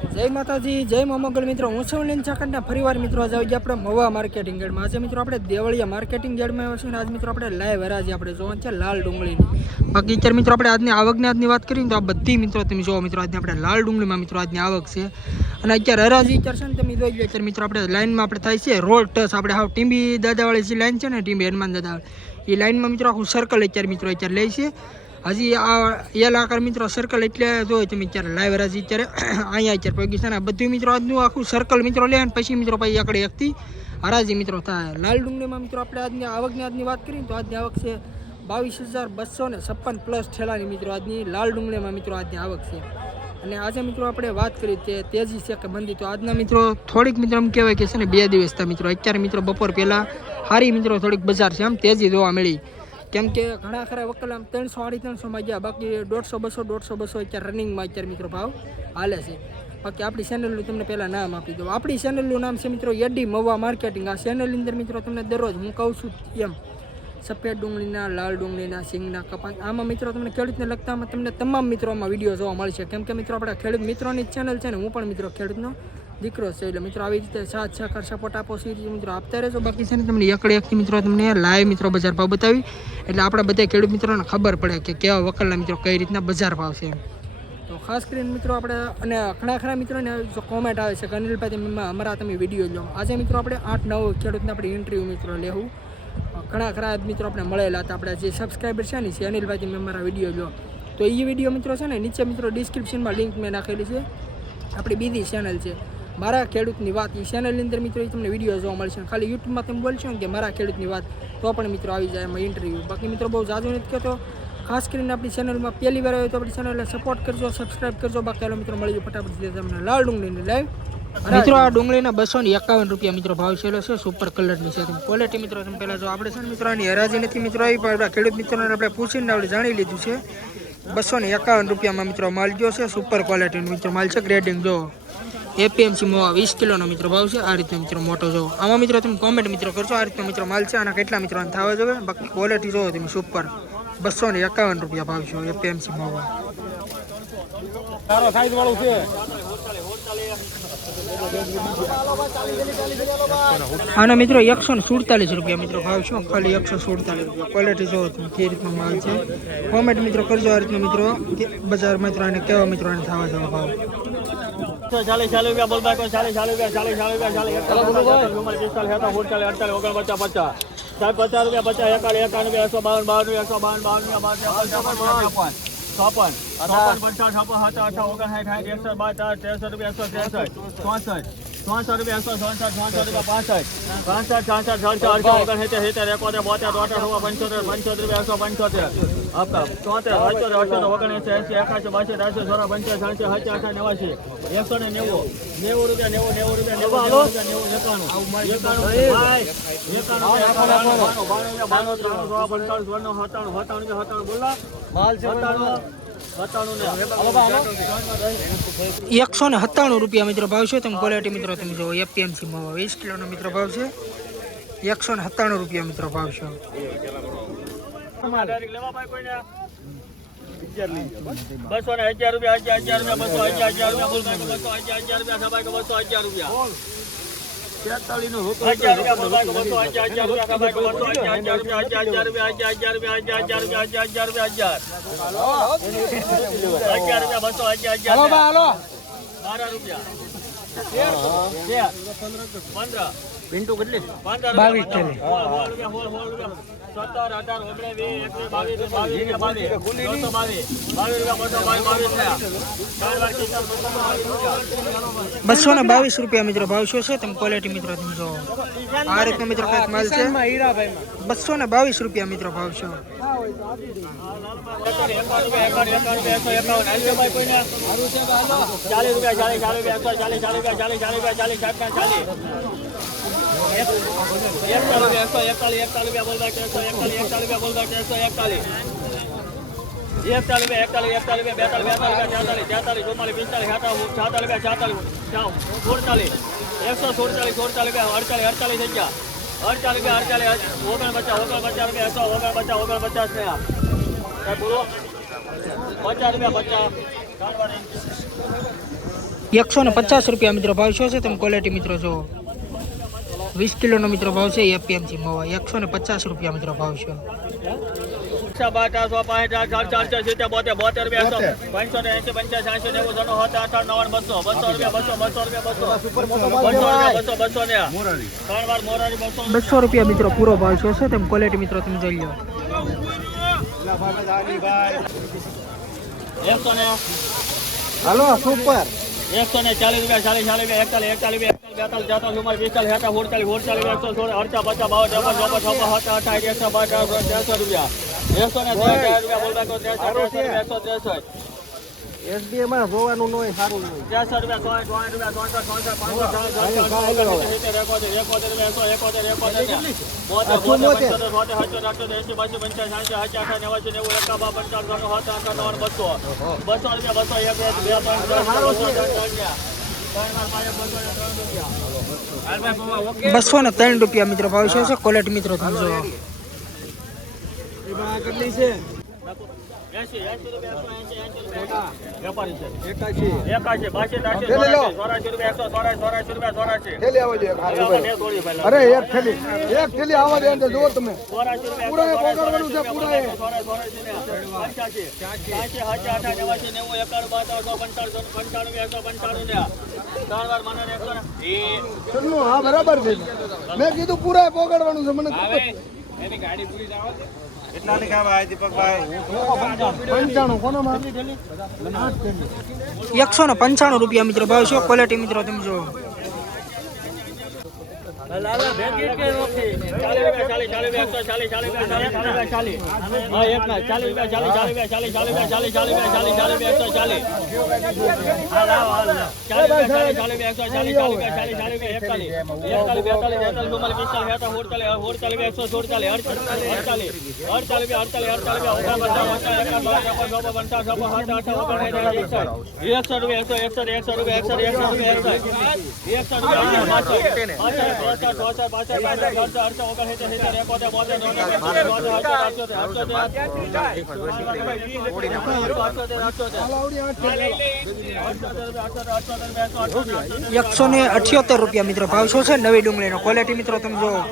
જય માતાજી, જય મોગલ મિત્રો, હું છું લીન ચાકરના ફરીવાર મિત્રો આજે આવી ગયા આપણે મવા માર્કેટિંગ યાર્ડમાં. આજે મિત્રો આપણે દેવળિયા માર્કેટિંગ યાર્ડમાં આવ્યા છીએ અને આજ મિત્રો આપણે લાઈવ હરાજી આપણે જોવાનું છે લાલ ડુંગળીની. બાકી અત્યારે મિત્રો આપણે આજની આવકની વાત કરીએ તો આ બધી મિત્રો તમે જોવો મિત્રો આજની આપણે લાલ ડુંગળીમાં મિત્રો આજની આવક છે અને અત્યારે હરાજી અત્યારે છે ને તમે જોઈ લો અત્યારે મિત્રો આપણે લાઈનમાં આપણે થાય છે રોડ ટચ આપણે હાવ ટીંબી દાદાવાળી જે લાઈન છે ને ટીંબી હનુમાન દાદા એ લાઈનમાં મિત્રો આખું સર્કલ અત્યારે લે છે. હજી આ એલ આકાર મિત્રો સર્કલ એટલે જો તમે અત્યારે લાઈવ હરાજી અત્યારે અહીંયા અત્યારે પગી છે ને બધું મિત્રો આજનું આખું સર્કલ મિત્રો લે અને પછી મિત્રો પછી આકડે એકથી હરાજી મિત્રો થાય. લાલ ડુંગળીમાં મિત્રો આપણે આજની વાત કરીએ તો આજની આવક છે 22,256 પ્લસ ઠેલાની મિત્રો આજની લાલ ડુંગળીમાં મિત્રો આજની આવક છે. અને આજે મિત્રો આપણે વાત કરી તે તેજી છે કે મંદી તો આજના મિત્રો થોડીક મિત્રો એમ કહેવાય કે છે ને 2 દિવસ થયા મિત્રો અત્યારે મિત્રો બપોર પહેલાં સારી મિત્રો થોડીક બજાર છે એમ તેજી જોવા મળી. કેમ કે ઘણા ખરા વકલ આમ 300-350 ગયા, બાકી 150-200 અત્યારે રનિંગમાં અત્યારે મિત્રો ભાવ હાલે છે. બાકી આપણી ચેનલનું તમને પહેલાં નામ આપી દઉં. આપણી ચેનલનું નામ છે મિત્રો એડી મવા માર્કેટિંગ. આ ચેનલની અંદર મિત્રો તમને દરરોજ હું કહું છું એમ સફેદ ડુંગળીના, લાલ ડુંગળીના, સિંગના, કપાસ આમાં મિત્રો તમને ખેડૂતને લગતામાં તમને તમામ મિત્રોમાં વિડીયો જોવા મળશે. કેમ કે મિત્રો આપણા ખેડૂત મિત્રોની ચેનલ છે ને, હું પણ મિત્રો ખેડૂતનો દીકરો છે એટલે મિત્રો આવી રીતે સાથ સહકાર સપોર્ટ આપો સિરીઝ મિત્રો આપતા રહેજો. બાકી છે ને તમને એકથી મિત્રો તમને લાઈવ મિત્રો બજાર ભાવ બતાવી એટલે આપણા બધા ખેડૂત મિત્રોને ખબર પડે કે કેવા વકલના મિત્રો કઈ રીતના બજાર ભાવ છે. તો ખાસ કરીને મિત્રો આપણે અને ઘણા ખરા મિત્રોને જો કોમેન્ટ આવે છે કે અનિલભાઈ અમારા તમે વિડીયો લો. આજે મિત્રો આપણે 8-9 ખેડૂતને આપણે ઇન્ટરવ્યૂ મિત્રો લેવું. ઘણા ખરા મિત્રો આપણે મળેલા હતા આપણે જે સબસ્ક્રાઈબર છે ને છે અનિલભાઈ તમે અમારા વિડીયો લો. તો એ વિડીયો મિત્રો છે ને નીચે મિત્રો ડિસ્ક્રિપ્શનમાં લિંક મેં નાખેલી છે. આપણી બીજી ચેનલ છે મારા ખેડૂતની વાત. એ ચેનલની અંદર મિત્રો તમને વિડીયો જોવા મળશે. ખાલી યુટ્યુબમાં તમે બોલશો ને કે મારા ખેડૂતની વાત તો પણ મિત્રો આવી જાય એમાં ઇન્ટરવ્યૂ. બાકી મિત્રો બહુ જાજુ નથી કહેતો. ખાસ કરીને આપણી ચેનલમાં પહેલી વાર આવ્યો તો આપણી ચેનલને સપોર્ટ કરજો, સબસ્ક્રાઈબ કરજો. બાકી હાલો મિત્રો મળી જાય ફટાફટ તમને લાલ ડુંગળીની લાઈવ. મિત્રો આ ડુંગળીના 251 રૂપિયા મિત્રો ભાવ છે. સુપર કલરની છે. ક્વોલિટી મિત્રો તમે પહેલાં જો આપણે છે ને મિત્રો આની હરાજી નથી મિત્રો આવી પણ આપણા ખેડૂત મિત્રોને આપણે પૂછીને આપણે જાણી લીધું છે. 251 રૂપિયામાં મિત્રો માલ ગયો છે. સુપર ક્વોલિટીનો મિત્રો માલ છે. ગ્રેડિંગ જો એપીએમસી મોવા 20 કિલોનો મિત્રો ભાવ છે. આ રીતે મિત્રો મોટો જો આમાં મિત્રો તમે કોમેન્ટ મિત્રો કરશો આ રીતે મિત્રો માલ છે. આના કેટલા મિત્રો થવા જોઈએ. બાકી ક્વોલિટી જોવો તમે સુપર 251 રૂપિયા ભાવ છે એપીએમસી મોવા. આના મિત્રો 147 રૂપિયા મિત્રો ભાવ છે. ખાલી 147 રૂપિયા. ક્વોલિટી જોવો તમે કે રીતનો માલ છે. કોમેન્ટ મિત્રો કરજો આ રીતનો મિત્રો બજાર મિત્રો અને કેવા મિત્રો થવા જવા ભાવ. 40 રૂપિયા બોલ બાકો 40 રૂપિયા 40 રૂપિયા 40 50 રૂપિયા 51 52 152 56 ₹197 રૂપિયા મિત્રો ભાવ છે. તમે ક્વોલિટી મિત્રો તમે જો એપીએમસી માં 20 કિલોનો મિત્રો ભાવ છે. 197 રૂપિયા મિત્રો ભાવ છે. 211 રૂપિયા 43 નું હુકમ 11 પિન્ટુ કેટલી 22 ₹222 રૂપિયા મિત્રો ભાવ છે. તમે ક્વોલિટી મિત્રો તમે જો આ રીતનો મિત્રો કઈક માલ છે. 222 રૂપિયા મિત્રો ભાવ છે. 50 રૂપિયા 50 150 રૂપિયા મિત્રો ભાવ શું છે તમે ક્વોલિટી મિત્રો જો 20 કિલોનો મિત્રો ભાવ છે એપીએમસી મવા 150 રૂપિયા મિત્રો ભાવ છે 580 580 રૂપિયા 580 85 200 રૂપિયા મિત્રો પૂરો ભાવ શું છે તમે ક્વોલિટી મિત્રો તમે જોઈ લો 100 હાલો સુપર 140 રૂપિયા 40 41 41 42 43 44 45 રૂપિયા 163 એસબીઆઈ માં જોવાનું નોય સારું નોય 203 રૂપિયા મિત્રો ભાવ છે ક્વોલિટી મિત્રો તમે જો કેટલી છે 80 અરે એક થેલી આવા દે જો તમે પૂરા પકડવાનું છે પૂરા હા બરાબર છે મેં કીધું પૂરા પકડવાનું છે મને ગાડી પૂરી જવા દે એટલા ની ખાવા દીપકભાઈ 95 કોનામાં 195 રૂપિયા મિત્રો ભાવ છે ક્વોલિટી મિત્રો તમે જો લાલા ભેગી કે રોકી 40 ₹178 રૂપિયા મિત્રો ભાવ શું છે નવી ડુંગળીનો ક્વોલિટી મિત્રો તમે જો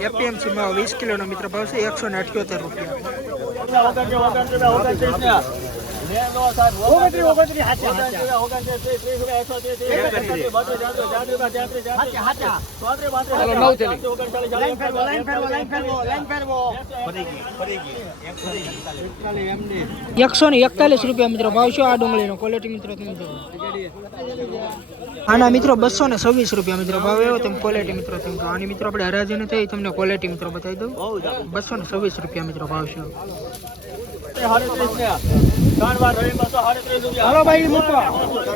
એપીએમસી માં 20 કિલોનો મિત્રો ભાવ છે 178 રૂપિયા ₹141 મિત્રો ભાવ છે આ ડુંગળીનો ક્વોલિટી મિત્રો તમે જો આના મિત્રો 226 રૂપિયા મિત્રો ભાવ એવો તમે ક્વોલિટી મિત્રો તમે જો આની મિત્રો આપણે હરાજી ન થઈ તમને ક્વોલિટી મિત્રો બતાવી દઉં 226 રૂપિયા મિત્રો ભાવ છે હાલો ભાઈ મૂકો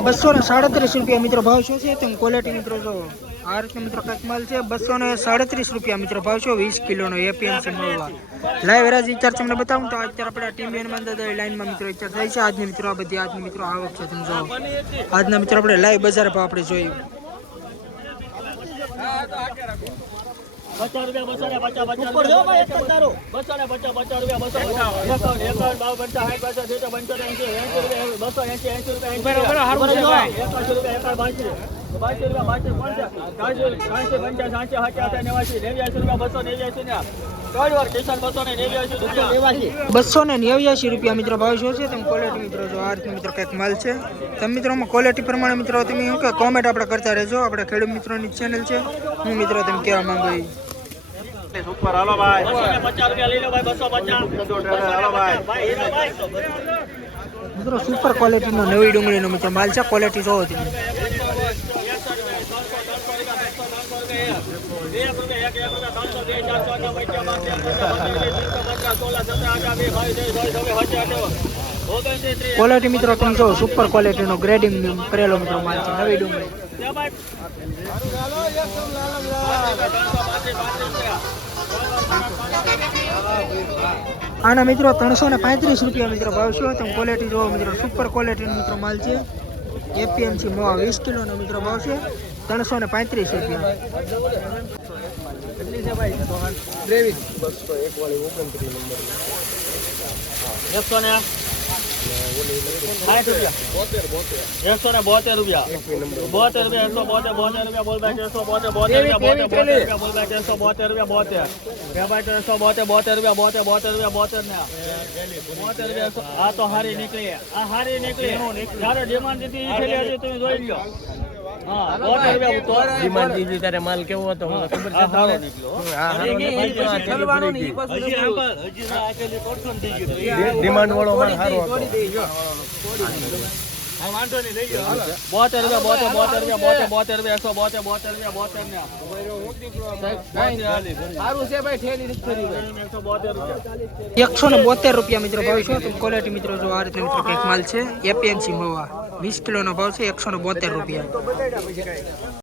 237 રૂપિયા મિત્રો ભાવ શું છે તમે ક્વોલિટી મિત્રો જો આ રીતે મિત્રો કંઈક માલ છે 237 રૂપિયા મિત્રો ભાવ છે 20 કિલોનો એપીએમસી મળવા લાઈવ હરાજી વિચાર તમને બતાવું તો અત્યારે આપણે ટીમ માં અંદર લાઈનમાં મિત્રો વિચાર થાય છે આજની મિત્રો આ બધી આજની મિત્રો આવક છે તમે જો આજના મિત્રો આપણે લાઈવ બજાર ભાવ આપણે જોયું 50 રૂપિયા 289 રૂપિયા મિત્રો ભાવ શું છે તમે ક્વોલિટી મિત્રો જો આ રીતે મિત્રો કંઈક માલ છે તમે મિત્રોમાં ક્વોલિટી પ્રમાણે મિત્રો તમે શું કે કોમેન્ટ આપણે કરતા રહેજો આપણે ખેડૂત મિત્રોની ચેનલ છે હું મિત્રો તમે કહેવા માંગુ ઉપર હાલો ભાઈ 250 રૂપિયા લઈ લો ભાઈ 250 હાલો ભાઈ મિત્રો સુપર ક્વોલિટીનો નવી ડુંગળીનો મિત્રો માલ છે ક્વોલિટી જોવો તમે ક્વોલિટી મિત્રો તમે જો સુપર ક્વોલિટીનો ગ્રેડિંગ કરેલો મિત્રો માલ છે નવી ડુંગળી આના મિત્રો 335 રૂપિયા મિત્રો ભાવ છે તમે ક્વોલિટી જોવો મિત્રો સુપર ક્વોલિટીનો મિત્રો માલ છે એપીએમસી મોવા 20 કિલોનો મિત્રો ભાવ છે 335 રૂપિયા કેટલી છે ભાઈ 201 વાળી 29 નંબર 100 ને 60 રૂપિયા 172 રૂપિયા 72 રૂપિયા 172 રૂપિયા બોલ ભાઈ 172 રૂપિયા બોલ ભાઈ 172 રૂપિયા 72 રૂપિયા ને 72 રૂપિયા આ તો હારી નીકળી જ્યારે ડિમાન્ડ હતી એ થેલી હતી તમે જોઈ લ્યો હા 72 રૂપિયા ડિમાન્ડ દીધી ત્યારે માલ કેવો હતો મને ખબર છે સારો નીકળ્યો ડિમાન્ડ વાળો માલ સારો હતો 72 રૂપિયા 172 રૂપિયા મિત્રો ભાવ છે. તો ક્વોલિટી મિત્રો જો આ રીતે મિત્રો કંઈક માલ છે એપીએમસી મવા 20 કિલોનો ભાવ છે 172 રૂપિયા.